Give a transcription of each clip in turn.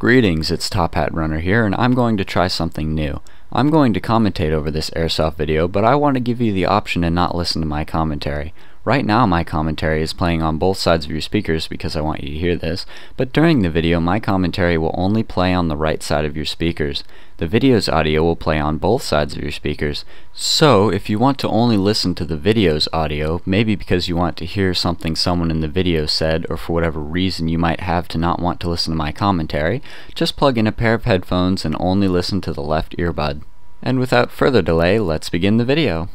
Greetings, it's Top Hat Runner here, and I'm going to try something new. I'm going to commentate over this Airsoft video, but I want to give you the option to not listen to my commentary. Right now my commentary is playing on both sides of your speakers because I want you to hear this, but during the video my commentary will only play on the right side of your speakers. The video's audio will play on both sides of your speakers. So if you want to only listen to the video's audio, maybe because you want to hear something someone in the video said, or for whatever reason you might have to not want to listen to my commentary, just plug in a pair of headphones and only listen to the left earbud. And without further delay, let's begin the video.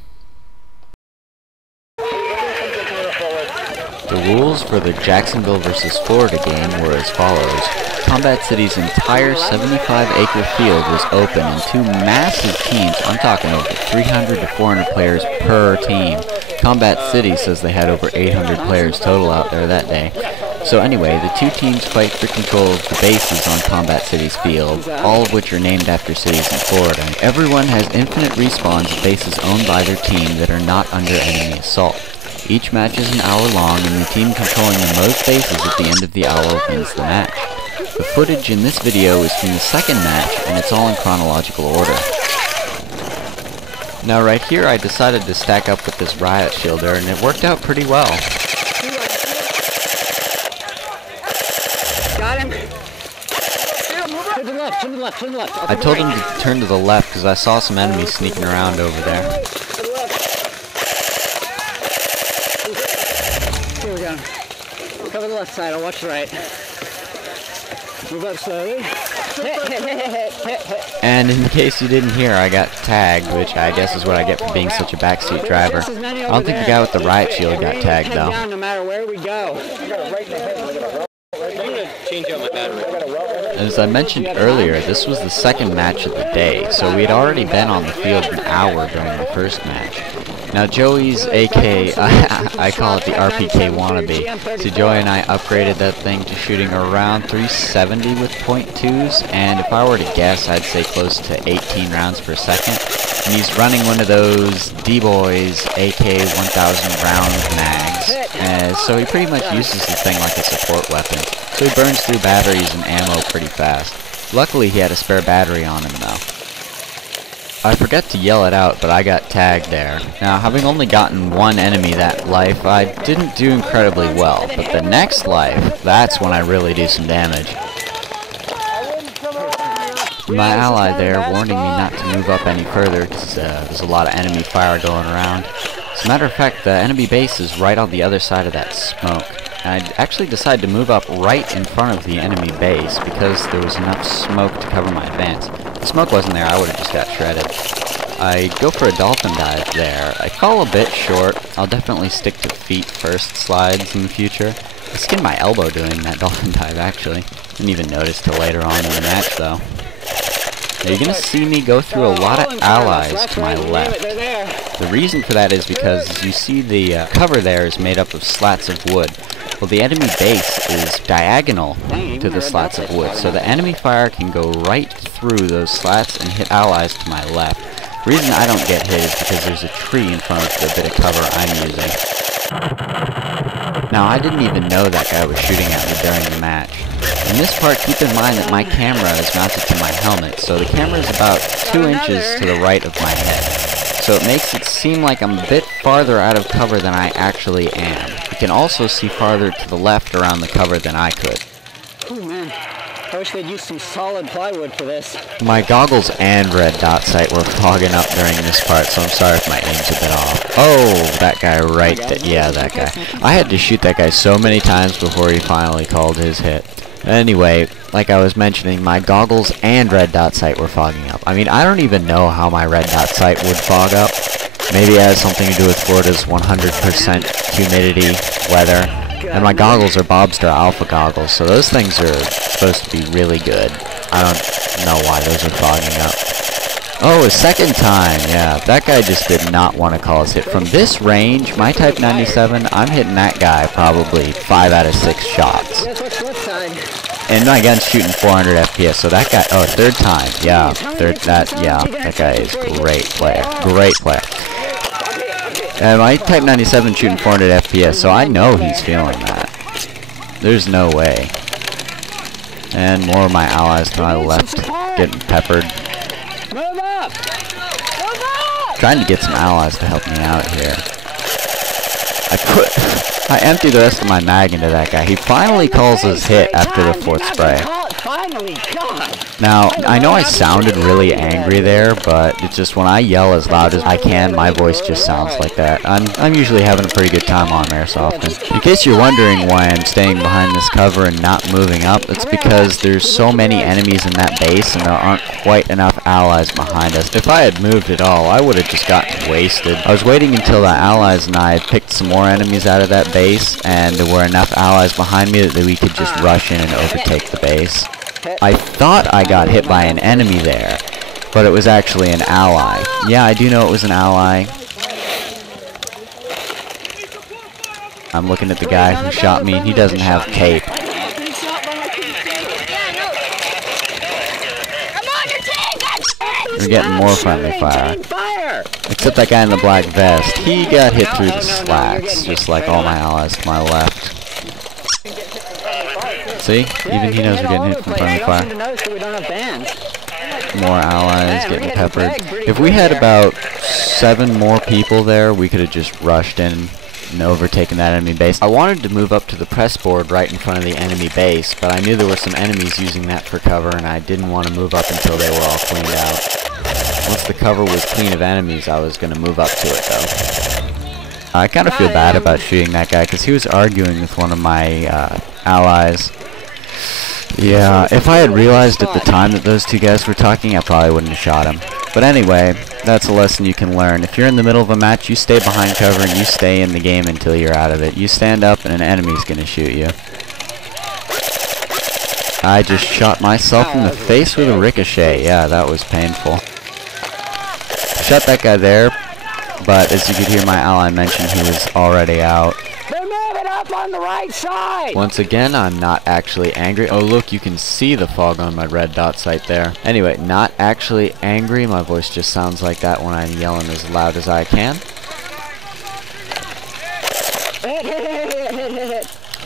The rules for the Jaxonville vs. Florida game were as follows. Combat City's entire 75-acre field was open and two massive teams, I'm talking over 300 to 400 players per team. Combat City says they had over 800 players total out there that day. So anyway, the two teams fight for control of the bases on Combat City's field, all of which are named after cities in Florida. Everyone has infinite respawns of bases owned by their team that are not under enemy assault. Each match is an hour long, and the team controlling the most bases at the end of the hour wins the match. The footage in this video is from the second match, and it's all in chronological order. Now right here I decided to stack up with this riot shielder, and it worked out pretty well. Got him. To the left, to the left, to the left. I told him to turn to the left because I saw some enemies sneaking around over there. Here we go. Cover the left side, I'll watch the right. Move up slowly. And in case you didn't hear, I got tagged, which I guess is what I get for being such a backseat driver. I don't think the guy with the riot shield got tagged though. No matter where we go. As I mentioned earlier, this was the second match of the day, so we had already been on the field an hour during the first match. Now Joey's AK, I call it the RPK wannabe, so Joey and I upgraded that thing to shooting around 370 with .2s, and if I were to guess, I'd say close to 18 rounds per second. And he's running one of those D-Boys AK 1000 round mags, so he pretty much uses the thing like a support weapon. So he burns through batteries and ammo pretty fast. Luckily he had a spare battery on him though. I forgot to yell it out, but I got tagged there. Now, having only gotten one enemy that life, I didn't do incredibly well, but the next life, that's when I really do some damage. My ally there warning me not to move up any further because there's a lot of enemy fire going around. As a matter of fact, the enemy base is right on the other side of that smoke. And I actually decided to move up right in front of the enemy base because there was enough smoke to cover my advance. If the smoke wasn't there, I would have just got shredded. I go for a dolphin dive there. I fall a bit short. I'll definitely stick to feet first slides in the future. I skinned my elbow doing that dolphin dive actually. Didn't even notice till later on in the match though. Now you're going to see me go through a lot of allies to my left. The reason for that is because as you see the cover there is made up of slats of wood. Well, the enemy base is diagonal to the slats of wood, so the enemy fire can go right through those slats and hit allies to my left. The reason I don't get hit is because there's a tree in front of the bit of cover I'm using. Now, I didn't even know that guy was shooting at me during the match. In this part, keep in mind that my camera is mounted to my helmet, so the camera is about 2 inches to the right of my head. So it makes it seem like I'm a bit farther out of cover than I actually am. You can also see farther to the left around the cover than I could. Oh man, I wish they'd use some solid plywood for this. My goggles and red dot sight were fogging up during this part, so I'm sorry if my aim's a bit off. Oh, that guy right there. Yeah, that guy. I had to shoot that guy so many times before he finally called his hit. Anyway, like I was mentioning, my goggles and red dot sight were fogging up. I mean, I don't even know how my red dot sight would fog up. Maybe it has something to do with Florida's 100% humidity weather. And my goggles are Bobster Alpha goggles, so those things are supposed to be really good. I don't know why those are fogging up. Oh, a second time! Yeah, that guy just did not want to call his hit. From this range, my Type 97, I'm hitting that guy probably 5 out of 6 shots. And my gun's shooting 400 FPS, so that guy, oh, third time, yeah, that guy is great player, And my Type 97 shooting 400 FPS, so I know he's feeling that. There's no way. And more of my allies to my left getting peppered. Move up! Move up! Trying to get some allies to help me out here. I emptied the rest of my mag into that guy. He finally calls his hit after the 4th spray. Finally, God! Now, I know I sounded really angry there, but it's just when I yell as loud as I can, my voice just sounds like that. I'm usually having a pretty good time on Airsoft. And in case you're wondering why I'm staying behind this cover and not moving up, it's because there's so many enemies in that base and there aren't quite enough allies behind us. If I had moved at all, I would have just gotten wasted. I was waiting until the allies and I picked some more enemies out of that base, and there were enough allies behind me that we could just rush in and overtake the base. I thought I got hit by an enemy there, but it was actually an ally. Yeah, I do know it was an ally. I'm looking at the guy who shot me, and he doesn't have tape. We're getting more friendly fire. Except that guy in the black vest. He got hit through the slats, just like all my allies to my left. See? Even he knows we're getting hit from friendly fire. More allies getting peppered. If we had about 7 more people there, we could have just rushed in and overtaken that enemy base. I wanted to move up to the press board right in front of the enemy base, but I knew there were some enemies using that for cover, and I didn't want to move up until they were all cleaned out. Once the cover was clean of enemies, I was going to move up to it, though. I kind of feel bad about shooting that guy, because he was arguing with one of my allies. Yeah, if I had realized at the time that those two guys were talking, I probably wouldn't have shot him. But anyway, that's a lesson you can learn. If you're in the middle of a match, you stay behind cover and you stay in the game until you're out of it. You stand up and an enemy's gonna shoot you. I just shot myself in the face with a ricochet. Yeah, that was painful. Shot that guy there, but as you could hear my ally mention, he was already out. On the right side. Once again, I'm not actually angry. Oh look, you can see the fog on my red dot sight there. Anyway, not actually angry. My voice just sounds like that when I'm yelling as loud as I can.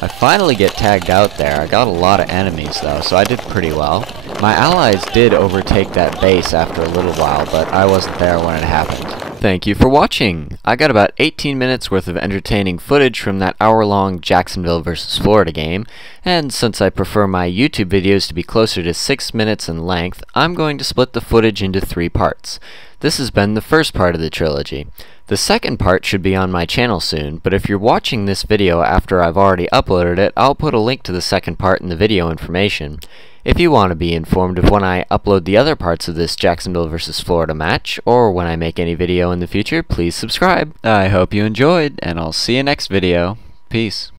I finally get tagged out there. I got a lot of enemies though, so I did pretty well. My allies did overtake that base after a little while, but I wasn't there when it happened. Thank you for watching. I got about 18 minutes worth of entertaining footage from that hour-long Jacksonville versus Florida game, and since I prefer my YouTube videos to be closer to 6 minutes in length, I'm going to split the footage into 3 parts. This has been the first part of the trilogy. The second part should be on my channel soon, but if you're watching this video after I've already uploaded it, I'll put a link to the second part in the video information. If you want to be informed of when I upload the other parts of this Jacksonville vs. Florida match, or when I make any video in the future, please subscribe. I hope you enjoyed, and I'll see you next video. Peace.